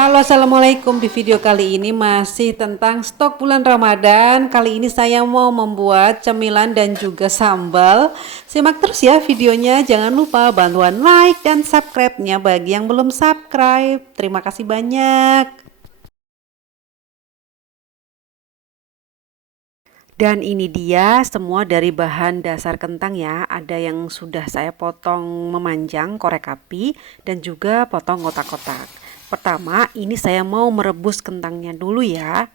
Halo, assalamualaikum. Di video kali ini masih tentang stok bulan Ramadan. Kali ini saya mau membuat cemilan dan juga sambal. Simak terus ya videonya. Jangan lupa bantuan like dan subscribe-nya bagi yang belum subscribe. Terima kasih banyak. Dan ini dia semua dari bahan dasar kentang ya. Ada yang sudah saya potong memanjang korek api dan juga potong kotak-kotak. Pertama, ini saya mau merebus kentangnya dulu ya.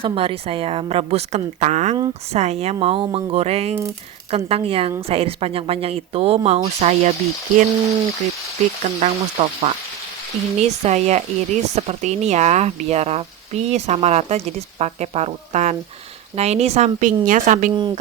Sembari saya merebus kentang, saya mau menggoreng kentang yang saya iris panjang-panjang itu. Mau saya bikin keripik kentang Mustafa. Ini saya iris seperti ini ya, biar rapi sama rata jadi pakai parutan. Nah, ini sampingnya, samping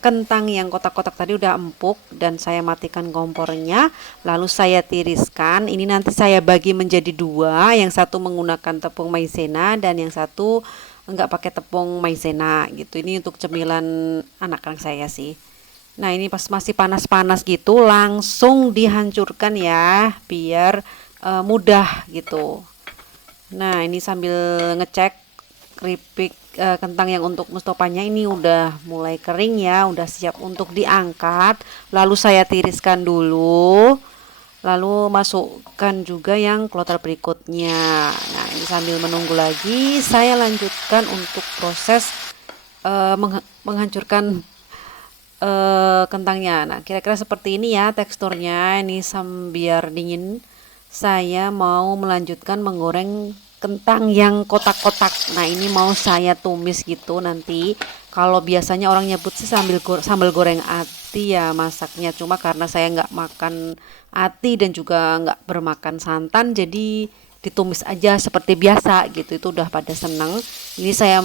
kentang yang kotak-kotak tadi udah empuk dan saya matikan kompornya, lalu saya tiriskan. Ini nanti saya bagi menjadi dua, yang satu menggunakan tepung maizena dan yang satu enggak pakai tepung maizena gitu. Ini untuk cemilan anak-anak saya sih. Nah, ini pas masih panas-panas gitu langsung dihancurkan ya, biar mudah gitu. Nah, ini sambil ngecek keripik kentang yang untuk mustopanya ini udah mulai kering ya, udah siap untuk diangkat. Lalu saya tiriskan dulu. Lalu masukkan juga yang kloter berikutnya. Nah, ini sambil menunggu lagi, saya lanjutkan untuk proses menghancurkan kentangnya. Nah, kira-kira seperti ini ya teksturnya. Ini biar dingin. Saya mau melanjutkan menggoreng kentang yang kotak-kotak. Nah, ini mau saya tumis gitu nanti. Kalau biasanya orang nyebut sih sambal goreng ati ya masaknya. Cuma karena saya nggak makan ati dan juga nggak bermakan santan, jadi ditumis aja seperti biasa gitu. Itu udah pada seneng. Ini saya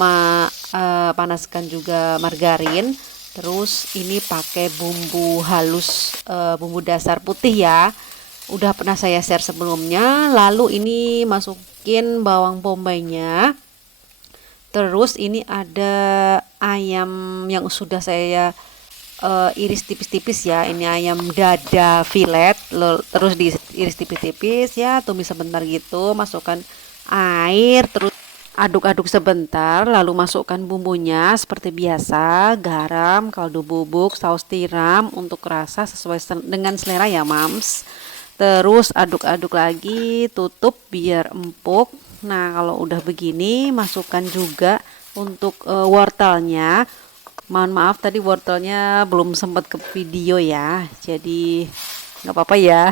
panaskan juga margarin. Terus ini pakai bumbu halus, bumbu dasar putih ya. Udah pernah saya share sebelumnya. Lalu ini masukin bawang bombaynya. Terus ini ada ayam yang sudah saya iris tipis-tipis ya. Ini ayam dada filet, terus diiris tipis-tipis ya, tumis sebentar gitu, masukkan air, terus aduk-aduk sebentar, lalu masukkan bumbunya seperti biasa, garam, kaldu bubuk, saus tiram untuk rasa sesuai dengan selera ya, Mams. Terus aduk-aduk lagi, tutup biar empuk. Nah, kalau udah begini, masukkan juga untuk wortelnya. Mohon maaf tadi wortelnya belum sempat ke video ya, jadi nggak apa-apa ya.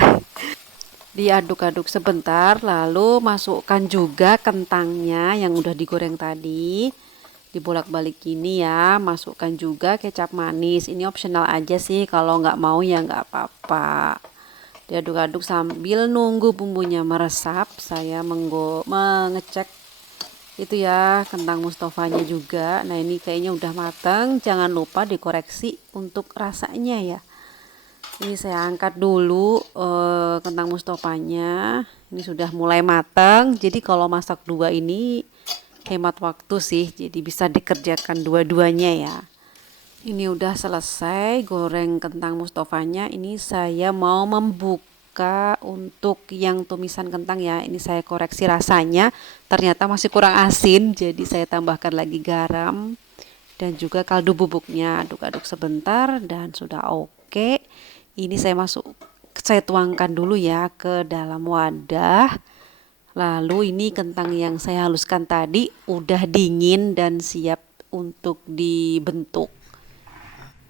Diaduk-aduk sebentar, lalu masukkan juga kentangnya yang udah digoreng tadi. Dibolak-balik gini ya, masukkan juga kecap manis. Ini optional aja sih, kalau nggak mau ya nggak apa-apa. Diaduk-aduk sambil nunggu bumbunya meresap. Saya mengecek itu ya kentang mustofanya juga. Nah, ini kayaknya udah matang. Jangan lupa dikoreksi untuk rasanya ya. Ini saya angkat dulu kentang mustofanya. Ini sudah mulai matang. Jadi kalau masak dua ini hemat waktu sih. Jadi bisa dikerjakan dua-duanya ya. Ini udah selesai goreng kentang mustofanya. Ini saya mau membuka untuk yang tumisan kentang ya. Ini saya koreksi rasanya. Ternyata masih kurang asin. Jadi saya tambahkan lagi garam dan juga kaldu bubuknya. Aduk-aduk sebentar dan sudah oke. Ini saya tuangkan dulu ya ke dalam wadah. Lalu ini kentang yang saya haluskan tadi udah dingin dan siap untuk dibentuk.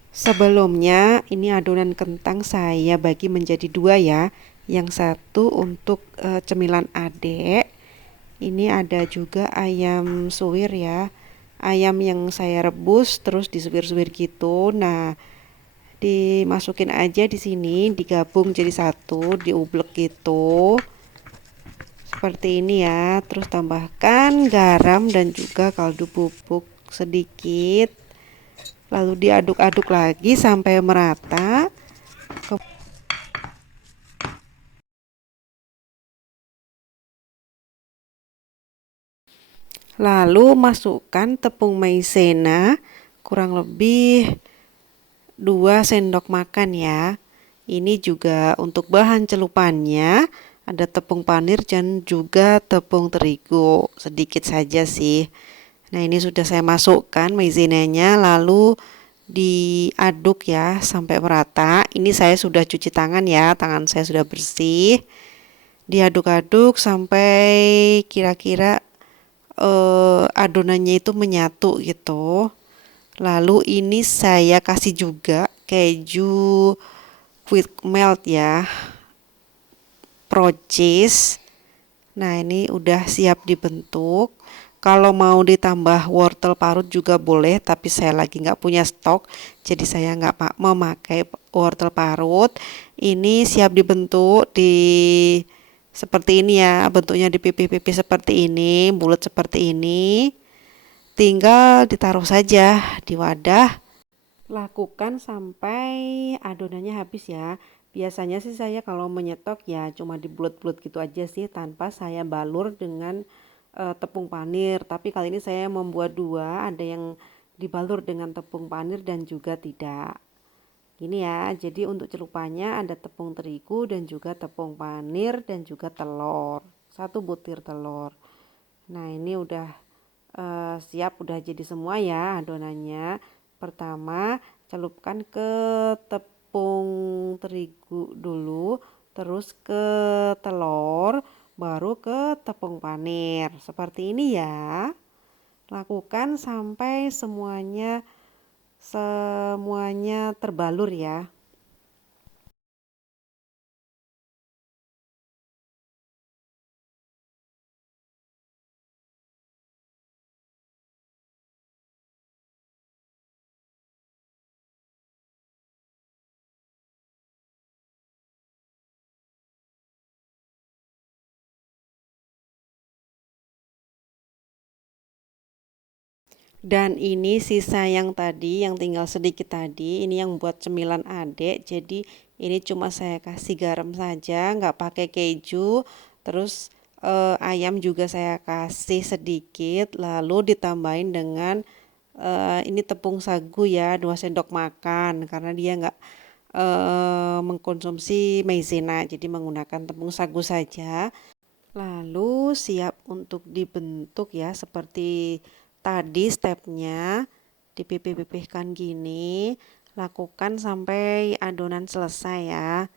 Sebelumnya ini adonan kentang saya bagi menjadi dua ya. Yang satu untuk cemilan adek. Ini ada juga ayam suwir ya. Ayam yang saya rebus terus disuwir-suwir gitu. Nah, dimasukin aja di sini, digabung jadi satu, diublek gitu seperti ini ya. Terus tambahkan garam dan juga kaldu bubuk sedikit, lalu diaduk-aduk lagi sampai merata. Lalu masukkan tepung maizena kurang lebih 2 sendok makan ya. Ini juga untuk bahan celupannya ada tepung panir dan juga tepung terigu, sedikit saja sih. Nah, ini sudah saya masukkan maizenanya, lalu diaduk ya sampai merata. Ini saya sudah cuci tangan ya, tangan saya sudah bersih. Diaduk-aduk sampai kira-kira adonannya itu menyatu gitu. Lalu ini saya kasih juga keju quick melt ya, pro cheese. Nah, ini udah siap dibentuk. Kalau mau ditambah wortel parut juga boleh, tapi saya lagi nggak punya stok, jadi saya nggak memakai wortel parut. Ini siap dibentuk di seperti ini ya, bentuknya dipipih-pipih seperti ini, bulat seperti ini. Tinggal ditaruh saja di wadah. Lakukan sampai adonannya habis ya. Biasanya sih saya kalau menyetok ya cuma dibulut-bulut gitu aja sih tanpa saya balur dengan tepung panir. Tapi kali ini saya membuat dua, ada yang dibalur dengan tepung panir dan juga tidak. Gini ya, jadi untuk celupannya ada tepung terigu dan juga tepung panir dan juga telur. Satu butir telur. Nah, ini udah siap, udah jadi semua ya adonannya. Pertama, celupkan ke tepung terigu dulu, terus ke telur, baru ke tepung panir. Seperti ini ya. Lakukan sampai semuanya terbalur ya. Dan ini sisa yang tadi, yang tinggal sedikit tadi, ini yang buat cemilan adek. Jadi ini cuma saya kasih garam saja, nggak pakai keju. Terus ayam juga saya kasih sedikit, lalu ditambahin dengan ini tepung sagu ya, 2 sendok makan, karena dia nggak mengkonsumsi maizena, jadi menggunakan tepung sagu saja. Lalu siap untuk dibentuk ya, seperti tadi stepnya, dipipih-pipihkan gini, lakukan sampai adonan selesai ya.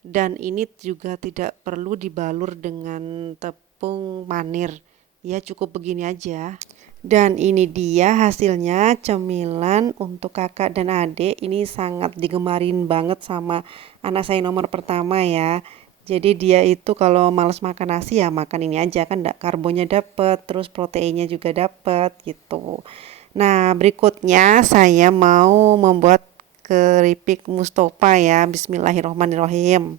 Dan ini juga tidak perlu dibalur dengan tepung manir, ya cukup begini aja. Dan ini dia hasilnya cemilan untuk kakak dan adik. Ini sangat digemarin banget sama anak saya nomor pertama ya. Jadi dia itu kalau males makan nasi ya makan ini aja kan, karbonnya dapet, terus proteinnya juga dapet gitu. Nah, berikutnya saya mau membuat keripik Mustofa ya. Bismillahirrohmanirrohim.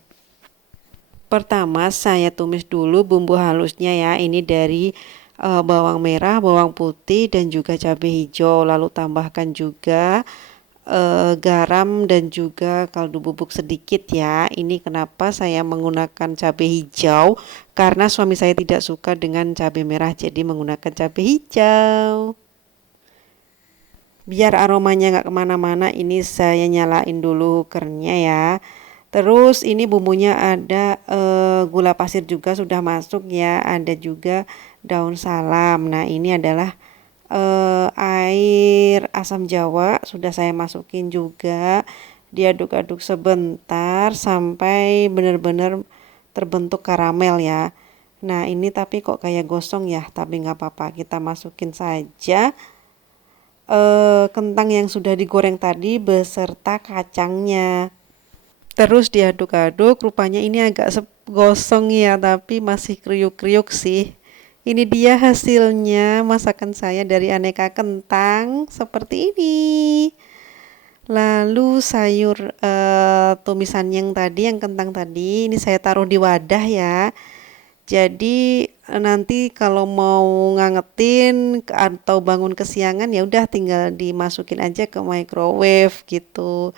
Pertama saya tumis dulu bumbu halusnya ya. Ini dari bawang merah, bawang putih dan juga cabai hijau. Lalu tambahkan juga garam dan juga kaldu bubuk sedikit ya. Ini kenapa saya menggunakan cabai hijau, karena suami saya tidak suka dengan cabai merah, jadi menggunakan cabai hijau. Biar aromanya nggak kemana-mana, ini saya nyalain dulu kerennya ya. Terus ini bumbunya ada gula pasir juga sudah masuk ya, ada juga daun salam. Nah, ini adalah air asam jawa sudah saya masukin juga. Diaduk-aduk sebentar sampai benar-benar terbentuk karamel ya. Nah, ini tapi kok kayak gosong ya, tapi nggak apa-apa, kita masukin saja kentang yang sudah digoreng tadi beserta kacangnya. Terus diaduk-aduk, rupanya ini agak gosong ya, tapi masih kriuk-kriuk sih. Ini dia hasilnya masakan saya dari aneka kentang seperti ini. Lalu sayur tumisan yang tadi, yang kentang tadi, ini saya taruh di wadah ya. Jadi nanti kalau mau ngangetin atau bangun kesiangan ya udah tinggal dimasukin aja ke microwave gitu.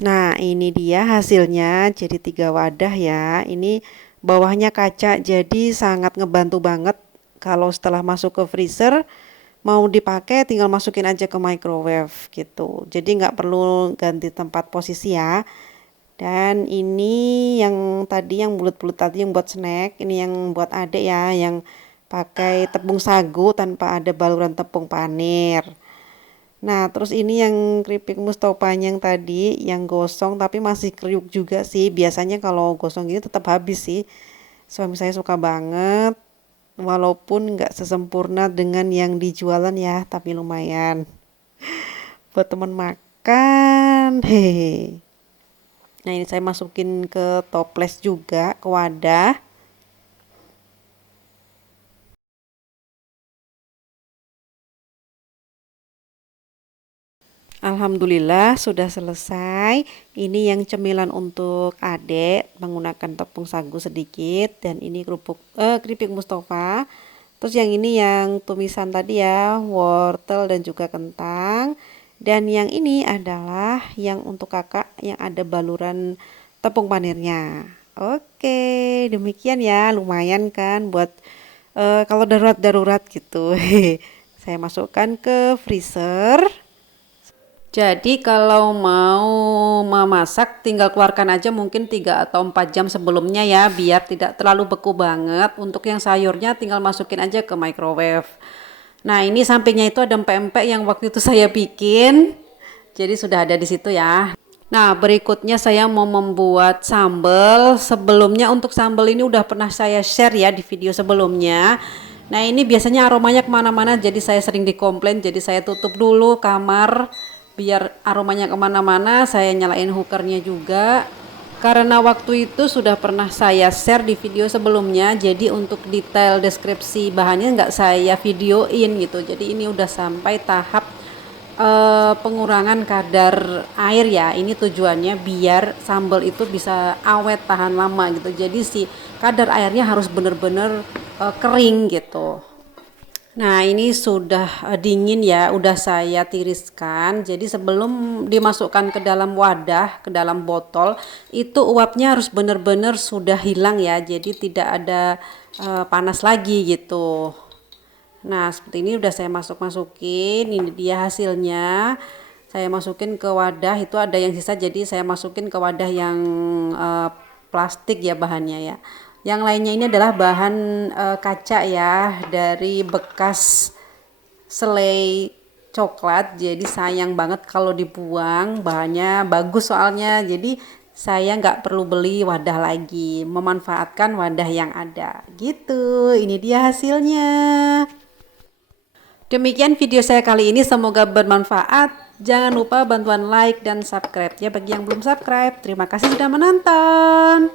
Nah, ini dia hasilnya. Jadi 3 wadah ya. Ini bawahnya kaca, jadi sangat ngebantu banget kalau setelah masuk ke freezer mau dipakai tinggal masukin aja ke microwave gitu. Jadi nggak perlu ganti tempat posisi ya. Dan ini yang tadi yang bulat-bulat tadi yang buat snack, ini yang buat adek ya, yang pakai tepung sagu tanpa ada baluran tepung panir. Nah, terus ini yang keripik mustopanya yang tadi yang gosong tapi masih kriuk juga sih. Biasanya kalau gosong gini tetap habis sih. Suami saya suka banget. Walaupun nggak sesempurna dengan yang dijualan ya, tapi lumayan buat teman makan. Hehe. Nah, ini saya masukin ke toples juga, ke wadah. Alhamdulillah sudah selesai. Ini yang cemilan untuk adek menggunakan tepung sagu sedikit dan ini keripik Mustafa. Terus yang ini yang tumisan tadi ya, wortel dan juga kentang. Dan yang ini adalah yang untuk kakak yang ada baluran tepung panirnya. Oke, demikian ya, lumayan kan buat kalau darurat-darurat gitu. Saya masukkan ke freezer. Jadi kalau mau memasak tinggal keluarkan aja mungkin 3 atau 4 jam sebelumnya ya biar tidak terlalu beku banget. Untuk yang sayurnya tinggal masukin aja ke microwave. Nah, ini sampingnya itu ada empek-empek yang waktu itu saya bikin. Jadi sudah ada di situ ya. Nah, berikutnya saya mau membuat sambal. Sebelumnya untuk sambal ini udah pernah saya share ya di video sebelumnya. Nah, ini biasanya aromanya kemana-mana jadi saya sering dikomplain. Jadi saya tutup dulu kamar biar aromanya kemana-mana. Saya nyalain hookernya juga karena waktu itu sudah pernah saya share di video sebelumnya. Jadi untuk detail deskripsi bahannya nggak saya videoin gitu. Jadi ini udah sampai tahap pengurangan kadar air ya. Ini tujuannya biar sambal itu bisa awet tahan lama gitu. Jadi si kadar airnya harus bener-bener kering gitu. Nah, ini sudah dingin ya, udah saya tiriskan. Jadi sebelum dimasukkan ke dalam wadah, ke dalam botol, itu uapnya harus benar-benar sudah hilang ya. Jadi tidak ada panas lagi gitu. Nah, seperti ini udah saya masukin. Ini dia hasilnya. Saya masukin ke wadah, itu ada yang sisa jadi saya masukin ke wadah yang plastik ya bahannya ya. Yang lainnya ini adalah bahan kaca ya dari bekas selai coklat. Jadi sayang banget kalau dibuang, bahannya bagus soalnya. Jadi saya nggak perlu beli wadah lagi, memanfaatkan wadah yang ada. Gitu, ini dia hasilnya. Demikian video saya kali ini, semoga bermanfaat. Jangan lupa bantuan like dan subscribe ya bagi yang belum subscribe. Terima kasih sudah menonton.